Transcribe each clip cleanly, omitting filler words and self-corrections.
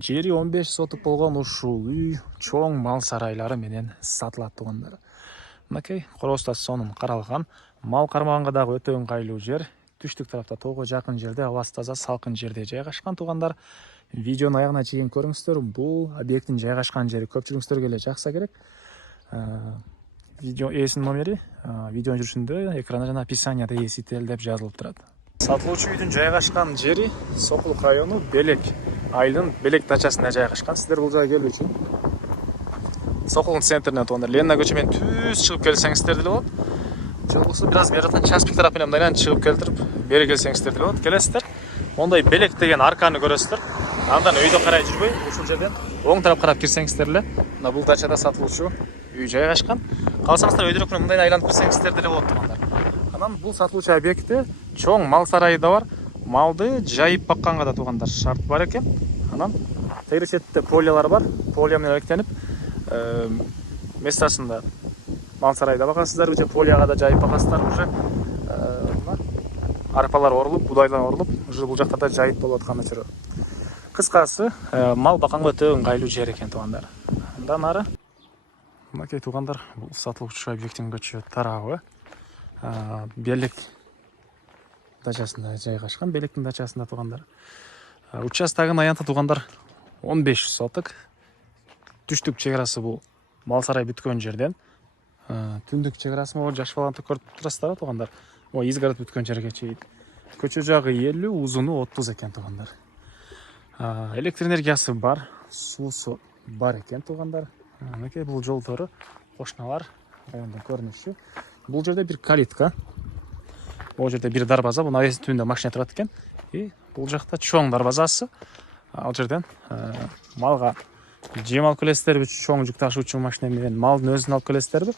Жери 15 сотық болған ушул үй чоң мал сарайлары менен сатылат тугандар. Мынакей коростас сонун каралган, мал кармаганга дагы өтө ыңгайлуу жер. Түштүк тарапта тоого жакын жерде, абасы таза, салкын жерде жайгашкан тугандар. Видеонун аягына чейин көрүңүздөр. Бул объекттин жайгашкан жери көпчүлүгүңүзгө эле жакса керек. Видео ээсинин номери видеонун жүрүшүндө экранда жана описанияда ээсител деп жазылып турат. Сатылуучу үйдүн жайгашкан жери Сокулук району Белек айылдын Белек дачасында жайгашкан. Сиздер бул жайга келүү үчүн Сокулук центринен тугандар Ленина көчө менен түз чыгып келсеңиздер деле болот. Же болбосо бир аз бери жактан Часпик тарап менен мындан чыгып келтирип бери келсеңиздер деле болот. Келесиздер. Мондай Белек деген арканы көрөсүздөр. Андан өйдө карай жүрбөй, ушул жерден оң тарап карап кирсеңиздер эле мына бул дачада сатылуучу үй жайгашкан. Калсаңыздар өйдөрөөк менен мындай айланып кирсеңиздер деле болот тугандар. Анан бул сатылуучу объектте чоң мал сарайы да бар. Малды жайып бакканга да тугандар шарт бар экен. Анан тегири четте полиялар бар. Полия менен алектенип местасында мал сарайда багасыздар, уже полияга да жайып багасыздар, уже арпалар орулуп, будайлар орулуп, уже бул жакта да жайып болуп аткан чыры. Кыскасы, мал бакканга өтө ыңгайлуу жер экен тугандар. Андан ары мынакей тугандар, бул сатылуучу объекттин көчө тарабы Белек дачасында жайгашкан. Белектин дачасында тугандар. Участогунун аянты тугандар 15 соток. Түштүк чек-арасы бул мал сарай бүткөн жерден түндүк чек-арасы могу жаш баланты көрүп турасыздар тугандар. Могу изгород бүткөн жерге чейин. Көчө жагы 50, узуну 30 экен тугандар. Электр энергиясы бар, суусу бар экен тугандар. Мынакей бул жолдору, кошуналар райондун көрүнүшү. Бул жерде бир калитка. Бул жерде бир дарбаза, бул навестин түбүндө машина турат экен. И бул жакта чоң дарбазасы. Ал жерден малга жем алып келесиздерби, чоң жүк ташуучу машина менен малдын өзүн алып келесиздерби?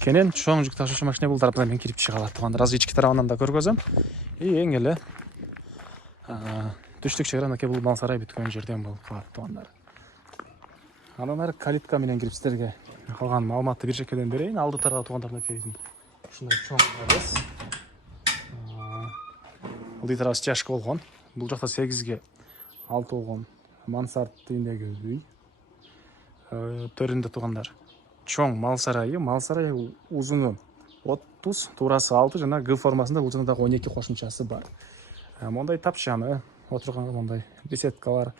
Кенен чоң жүк ташуучу машина бул дарбаза менен кирип чыга алат тугандар. Азыр ички тарабынан да көргөзөм. И эң эле түштүк чек-ара мынакей бул мал сарай бүткөн жерден болуп калат тугандар. Андан ары калитка менен кирип сиздерге калган маалыматты бир чекеден берейин. Алды тарабы тугандар мынакей ушундай чоң арыз. Алды тарабы чашка болгон. Бул жакта 8ге 6 болгон мансард тигиндеги үй. Төрүндө тугандар чоң мал сарайы узуну 30, туурасы 6 жана Г формасында, бул жана дагы 12 кошумчасы бар. Мондай тапчаны, отурганга мондай беседкалар,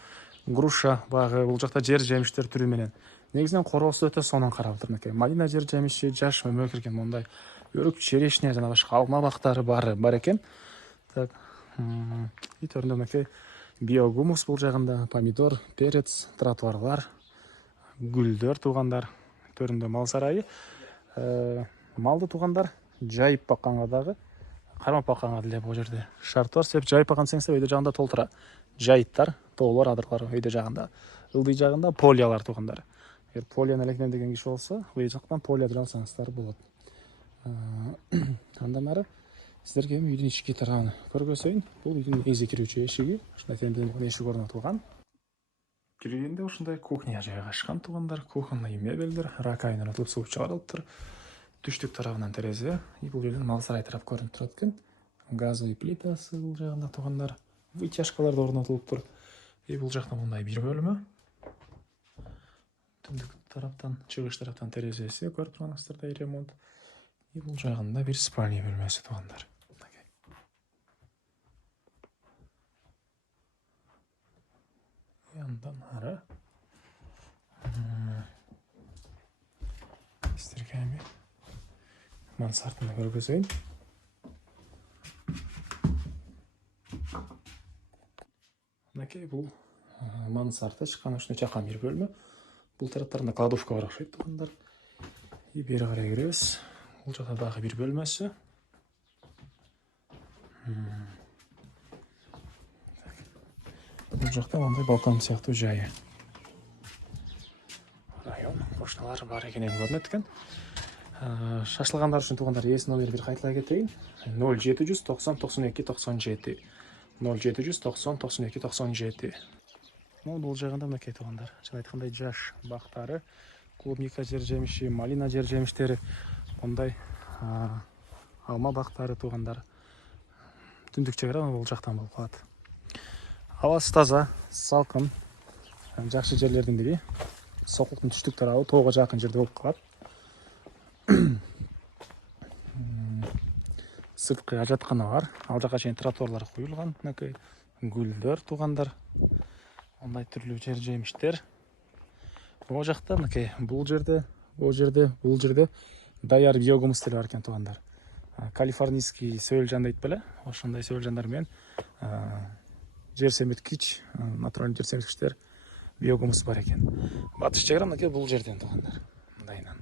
груша багы, бул жакта жер жемиштер түрү менен. Негизинен короосу өтө сонун каралыптыр. Мынакей малина жер жемиши, жаш мөмө кирген мондай өрүк, черешня жана башка алма бактары бар экен. Так, и төрүндө мынакей биогумус бул жагында, помидор, перец, тротуарлар, гүлдөр тугандар. Төрүндө мал сарайы. Малды тугандар жайып бакканга дагы, кармап бакканга деле бул жерде шарт бар. Себеп жайып баккан десеңиздер, өйдө жагында толтура жайыттар, тоолор, адырлар өйдө жагында. Ылдый жагында полиялар тугандар. Эгер полияны элекнем деген киши болсо, ылдый жактан полия алсаңыздар болот. Андан ары сиздерге үйдүн ички тарабын көргөзөйүн. Бул үйдүн негизи кирүүчү эшиги. Ушундай темирден эшик орнотулган. Киргенде ушундай кухня жайгашкан тугандар. Кухонный мебелдер, раковина утулуп суу чыгарылыптыр. Түштүк тарабынан терезе. И бул жерден мал сарай тарап көрүнүп турат экен. Газовый плитасы бул жагында тугандар. Вытяжкалар да орнотулуптур. И бул жакта мындай бир бөлмө. Түндүк тараптан, чыгыш тараптан терезеси көрүп турганыңыздардай ремонт. И бул жагында бир спальня бөлмөсү тугандар. Андан ары сиздерге эми мансардын көргөзөйүн. Мынакей бул мансарда чыккан ушундай чакан бир бөлмө. Бул тараптарында кладовка бар окшойт тугандар. И бери карай киребиз. Бул жакта дагы бир бөлмөсү. Бул жакта мындай балкон сыяктуу жайы. Район кошуналар бар экенин көрүнөт экен. Шашылгандар үчүн тугандар ээсинин номери бир кайталай кетейин. 0790 92 97. 0790 92 97. Бул жагында мынакей тугандар. Жана айткандай жаш бактары, клубника жер жемиши, малина жер жемиштери, мондай алма бактары тугандар. Түндүк чек-ара бул жактан болуп калат. Абасы таза, салкын. жакшы жерлердин бири Сокулуктун түштүк тарабы тоого жакын жерде болуп калат. Сырткы ажаткана бар. Ал жака чейин тротуарлар куюлган. Мынакей гүлдөр туугандар. Андай түрлүү жер жемиштер. Бул жакта мынакей бул жерде даяр биогумустер бар экен туугандар. Калифорнийский сөөлжан дейт беле? Ошондой сөөлжандар менен жер семирткич, натуралдуу жер семирткичтер биогумус бар экен. Батыш чек ара мынакей бул жерден туугандар. Мындайынан.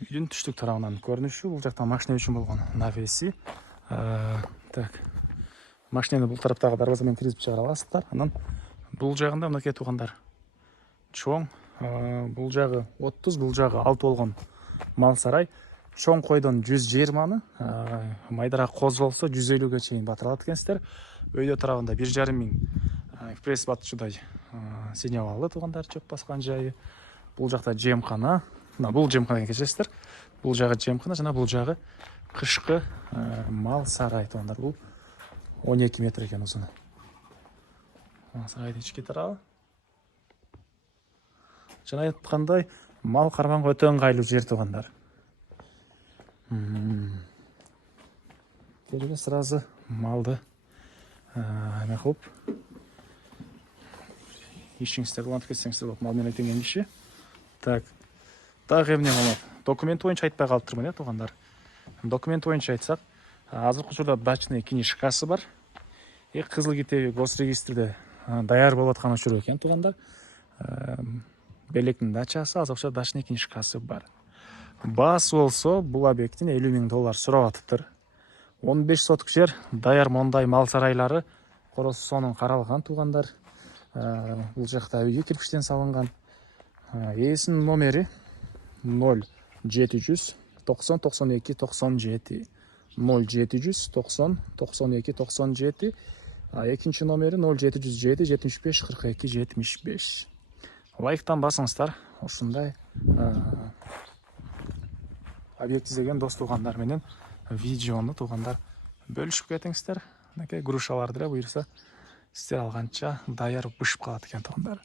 Үйдүн түштүк тарабынан көрүнүшү, бул жакта машина үчүн болгон навеси. Так. Машинени бул тараптагы дарбаза менен киргизип чыгара аласыздар. Анан бул жагында мынакей туугандар чоң, бул жагы 30, бул жагы 6 болгон мал сарай. Чоң койдон 120-ны, майдарак коз болсо 150-ге чейин батыра алат экенсиздер. Өйдө тарабында 1,5 миң пресс батчудай синябалы туугандар чөп баскан жайы. Бул жакта жемкана. Бул жемканага кечесиздер. Бул жагы жемкана жана бул жагы кышкы мал сарай туугандар. Бул 12 метр экен узуну. Сарайдын ички тарабы. Жана айткандай, мал карманга өтө ыңгайлуу жер туугандар. Келге сразу малды эме кылып ишиңиздерди улантып кетсеңиздер болот. Мал менен айтылган киши. Так. Дагы эмне болот? Документ боюнча айтпай калыптырмын, туугандар. Документ боюнча айтсак, азыркы учурда дачный книжкасы бар. Кызыл китеби госрегистрде даяр болуп аткан учуру экен туугандар. Белектин дачасы, азыркы дачный книжкасы бар. Баасы болсо, бул объекттин $50 000 сурап атыптыр. 15 соток жер, даяр мондай мал сарайлары коросонун каралган туугандар. Бул жакта үй кирпичтен салынган. Ээсинин номери 0700 90 92 97 0700 90 92 97. Экинчи номери 0707 75 42 75. Лайктан басыңыздар. Ушундай объект издеген дос туугандар менен видеону туугандар бөлүшүп кетиңиздер. Мынакей грушалар деле буюрса сиздер алганча даяр бышып калат экен туугандар.